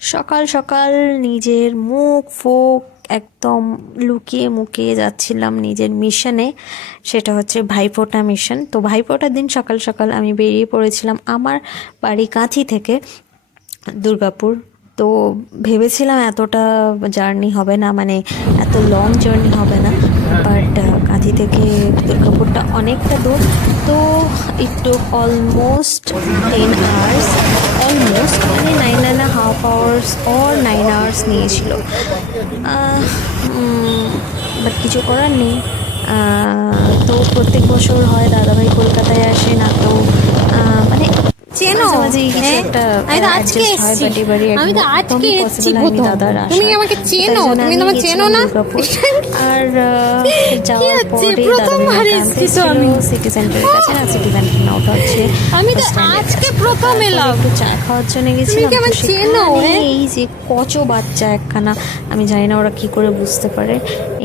সকাল সকাল নিজের মুখ ফুক একদম লুকিয়ে মুকিয়ে যাচ্ছিলাম নিজের মিশনে। সেটা হচ্ছে ভাইফোঁটা মিশন। তো ভাইফোঁটার দিন সকাল সকাল আমি বেরিয়ে পড়েছিলাম আমার বাড়ি কাঁথি থেকে দুর্গাপুর। তো ভেবেছিলাম এতটা জার্নি হবে না, মানে এত লং জার্নি হবে না, বাট কাঁথি থেকে দুর্গাপুরটা অনেকটা দূর। তো একটু অলমোস্ট 10 hours, অলমোস্ট মানে 9.5 hours or 9 hours নিয়েছিল। বাট কিছু করার নেই। তো প্রত্যেক বছর হয় দাদাভাই কলকাতায় আসে না, তো মানে চেনো মাঝে কিছু একটা আমি তো আজকে অ্যাডজাস্ট হয়, এসেছি। বাট এবারে আমি তো আজকে একদমই এসেছি পসিবল হয়নি প্রথম। দাদার আসা। তুমি আমাকে চেনো? তুমি তো আমাকে চেনো না? দুর্গাপুর। আর যাওয়ার হচ্ছে? পরে প্রথমবার দাদাভাই এসেছি তো ছিল আমি। সিটি সেন্টারের কাছে, না সিটি সেন্টার না, ওটা হচ্ছে আমি তো বাস স্ট্যান্ডের আজকে কাছে। প্রথম তারপরে এলাম। একটু চা খাওয়ার জন্য তুমি গেছিলাম। কি তো আমাকে চেনো? সেখানে এই যে কচো বাচ্চা একখানা, আমি জানি না ওরা কি করে বুঝতে পারে,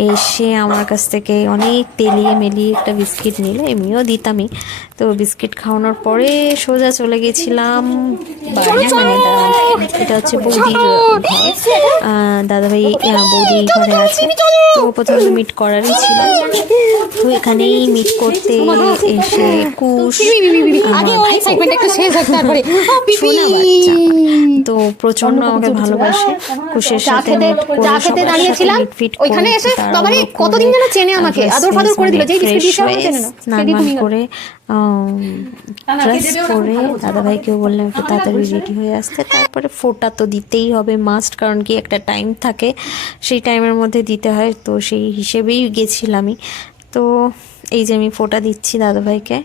এসে আমার কাছ থেকে অনেক তেলিয়ে মেলিয়ে একটা বিস্কিট নিল। এমনিও দিতামই। তো বিস্কিট খাওয়ানোর পরে সোজা চলে গেছিলাম বাড়ি, মানে এটা হচ্ছে বৌদির ঘর। দাদাভাই বৌদি এই ঘরে আছে। তো প্রথমে মিট করারই ছিল, তো এখানেই মিট করতে এসে কুশ আগে ওই ভাইপো, সেগমেন্ট একটু শেষ হোক তারপরে সোনা বাচ্চা, তো প্রচন্ড আমাকে ভালোবাসে। কুশের সাথে মিট করে চা খেতে সবার দাঁড়িয়েছিলাম সাথে মিটফিট ওইখানে করে এসে বাবারে কতদিন যেন চেনে আমাকে, আদর ফাদর করে দিল। যেই বিস্কিট দিয়েছে আমাকে চেনে না, স্নান সেদিন তুমি করে ড্রেস পরে দাদাভাইকেও বললাম একটু তাড়াতাড়ি রেডি হয়ে আসতে। তারপরে ফোঁটা তো দিতেই হবে মাস্ট, কারণ কি একটা টাইম থাকে, সেই টাইমের মধ্যে দিতে হয়। তো সেই হিসেবেই গেছিলামই। তো এই যে আমি ফোঁটা দিচ্ছি দাদাভাইকে।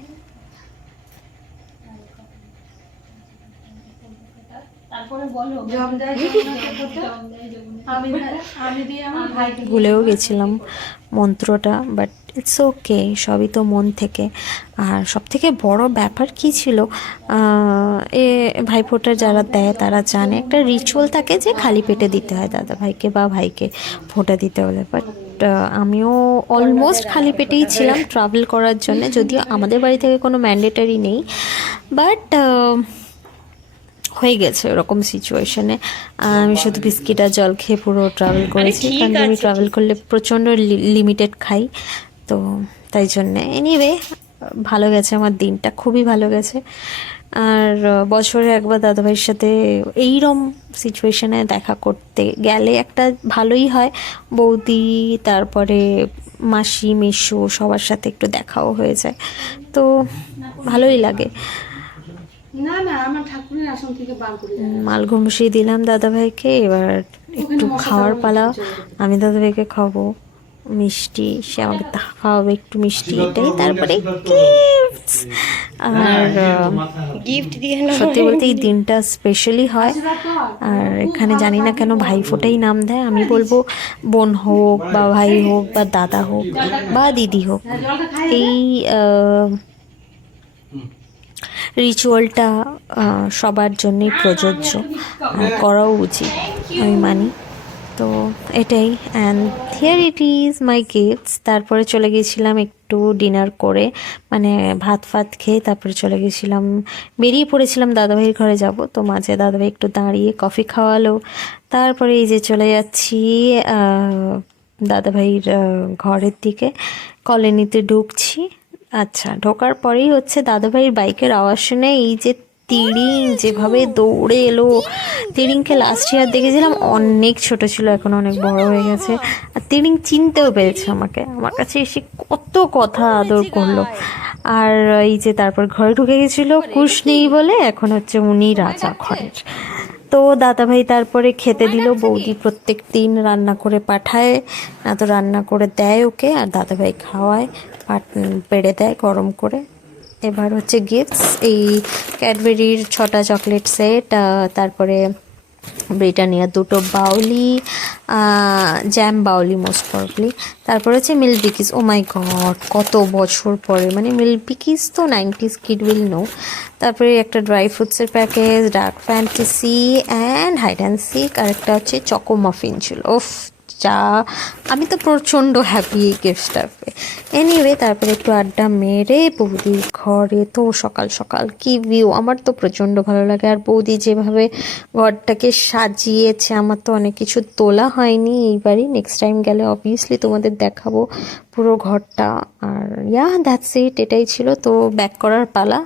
ভুলেও গেছিলাম মন্ত্রটা, বাট ইটস ওকে, সবই তো মন থেকে। আর সব থেকে বড় ব্যাপার কি ছিল, এ ভাইফোঁটা যারা দেয় তারা জানে একটা রিচুয়াল থাকে যে খালি পেটে দিতে হয় দাদা ভাইকে বা ভাইকে ফোঁটা দিতে হলে। বাট আমিও অলমোস্ট খালি পেটেই ছিলাম ট্রাভেল করার জন্য, যদিও আমাদের বাড়ি থেকে কোনো ম্যান্ডেটারি নেই, বাট হয়ে গেছে ওরকম সিচুয়েশনে। আমি শুধু বিস্কিট আর জল খেয়ে পুরো ট্রাভেল করেছি, কারণ আমি ট্রাভেল করলে প্রচণ্ড লিমিটেড খাই। তো তাই জন্যে এনিওয়ে ভালো গেছে আমার দিনটা, খুবই ভালো গেছে। আর বছরে একবার দাদাভাইয়ের সাথে এইরকম সিচুয়েশনে দেখা করতে গেলে একটা ভালোই হয়। বৌদি, তারপরে মাসি মেসো সবার সাথে একটু দেখাও হয়ে যায়, তো ভালোই লাগে। না না, আমার ঠাকুরের আসন থেকে বার করে মালগম বসিয়ে দিলাম দাদাভাইকে, এবার একটু খাওয়ার পালা। আমি দাদাভাইকে খাওয়াবো মিষ্টি, সে আমাকে খাওয়াবে একটু মিষ্টি, এটাই। তারপরে গিফটস। আর গিফট দিয়ে সত্যি বলতে এই দিনটা স্পেশালি হয়। আর এখানে জানি না কেন ভাইফোঁটাই নাম দেয়। আমি বলবো বোন হোক বা ভাই হোক বা দাদা হোক বা দিদি হোক, এই রিচুয়ালটা সবার জন্যই প্রযোজ্য, করাও উচিত, আমি মানি। তো এটাই। And here it is my gifts. তারপরে চলে গেছিলাম একটু ডিনার করে, মানে ভাত ফাত খেয়ে তারপরে চলে গেছিলাম, বেরিয়ে পড়েছিলাম দাদাভাইয়ের ঘরে যাব। তো মাঝে দাদাভাই একটু দাঁড়িয়ে কফি খাওয়ালো। তারপরে এই যে চলে যাচ্ছি দাদাভাইয়ের ঘরের দিকে, কলোনিতে ঢুকছি। আচ্ছা, ঢোকার পরেই হচ্ছে দাদাভাইয়ের বাইকের আওয়াজ শুনে এই যে তিড়িং যেভাবে দৌড়ে এলো। তিড়িংকে লাস্ট ইয়ার দেখেছিলাম, অনেক ছোট ছিল, এখন অনেক বড় হয়ে গেছে। আর তিড়িং চিনতেও পেরেছে আমাকে, আমার কাছে এসে কত কথা আদর করলো। আর এই যে তারপর ঘরে ঢুকে গেছিলো, কুশ নেই বলে, এখন হচ্ছে উনি রাজা ঘরের। তো দাদাভাই তারপরে খেতে দিল। বৌদি প্রত্যেক দিন রান্না করে পাঠায়, না তো রান্না করে দেয় ওকে, আর দাদাভাই খাওয়ায়, বেড়ে দেয় গরম করে। এবার হচ্ছে গিফটস, এই ক্যাডবেরির 6টা চকলেট সেট, তারপরে ব্রিটানিয়ার 2টো বাউলি, জ্যাম বাউলি মোস্ট প্রবলি, তারপরে হচ্ছে মিল্ক বিকিস। ও মাই গড, কত বছর পরে, মানে মিল্ক বিকিস তো 90s কিড উইল নো। তারপরে একটা ড্রাই ফ্রুটসের package, dark fantasy and hide and seek, আর একটা হচ্ছে চকো মাফিন ছিল। ওফ, যা, আমি তো প্রচণ্ড হ্যাপি এই গিফটটা পেয়ে। এনিওয়ে তারপরে একটু আড্ডা মেরে বৌদির ঘরে, তো সকাল সকাল কি ভিউ, আমার তো প্রচণ্ড ভালো লাগে। আর বৌদি যেভাবে ঘরটাকে সাজিয়েছে, আমার তো অনেক কিছু তোলা হয়নি এইবারই, নেক্সট টাইম গেলে অবভিয়াসলি তোমাদের দেখাবো পুরো ঘরটা। আর দ্যাটস ইট, এটাই ছিল। তো ব্যাক করার পালা।